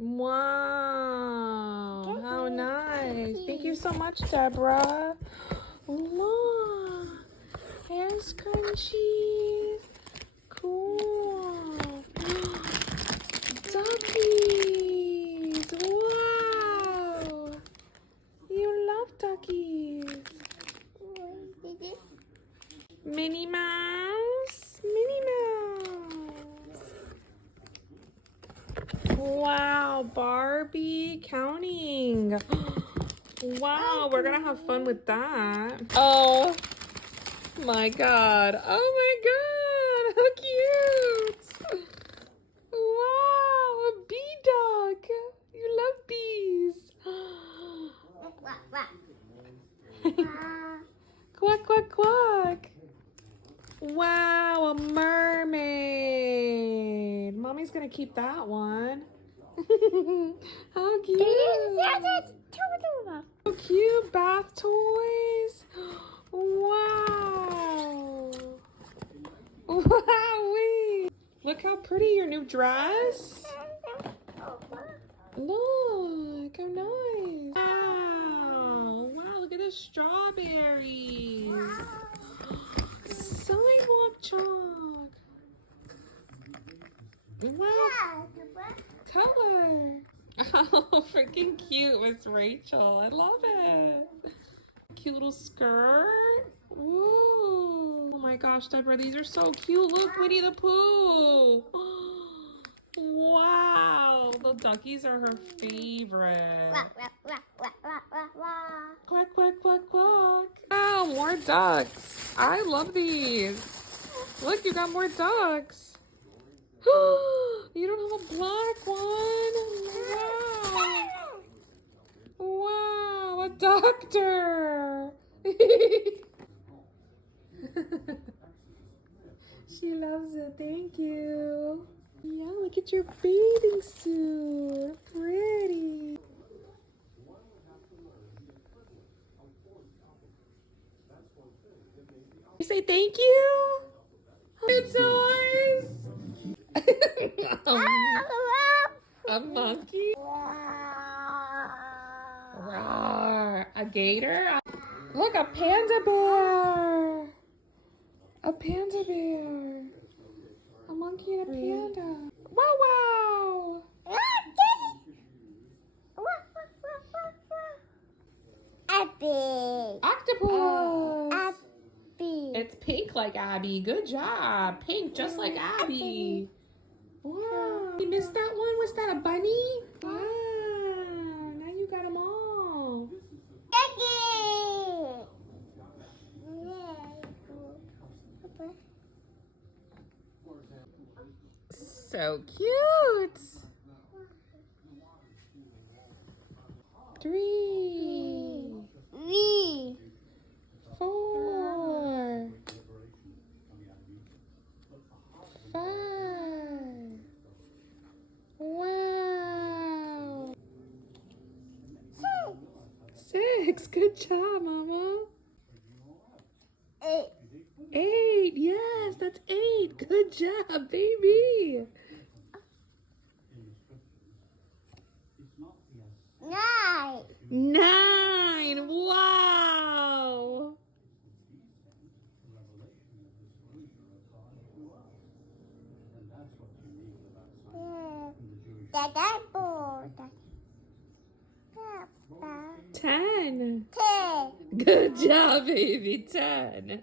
Wow, how nice. Thank you so much, Deborah. Look, hair scrunchies. Cool. Duckies. Wow. You love duckies. Minnie Mouse. Minnie Mouse. Wow, Barbie counting. Wow, we're gonna have fun with that. Oh my God. Oh my God. How cute. Wow, a bee dog. You love bees. Quack, quack, quack. Wow, a mermaid. Mommy's gonna keep that one. How cute. So cute. Bath toys. Wow. Wowee. Look how pretty your new dress. Look, how nice. Wow. Wow, look at the strawberries. Sidewalk chalk. Wow. Tell her. Oh, freaking cute, Miss Rachel. I love it. Cute little skirt. Ooh. Oh my gosh, Deborah, these are so cute. Look, Winnie the Pooh. Wow, the duckies are her favorite. Quack, quack, quack, quack. Wow, more ducks. I love these. Look, you got more ducks. You don't have a black one. Wow. Wow, a doctor. She loves it. Thank you. Yeah, look at your bathing suit. Pretty. You say thank you? Good toys. A monkey. Rawr. A gator. Look, a panda bear. A panda bear. A monkey and a panda. Wow, wow. Abby. Octopus. Abby. It's pink like Abby. Good job. Pink just like Abby. Wow. You missed that one? Was that a bunny? Wow. Now you got them all. So cute. 3, 4, 5. Wow. 6. Good job, Mama. 8. Yes, that's 8. Good job, baby. 9. Wow. 10. Good job, baby. 10.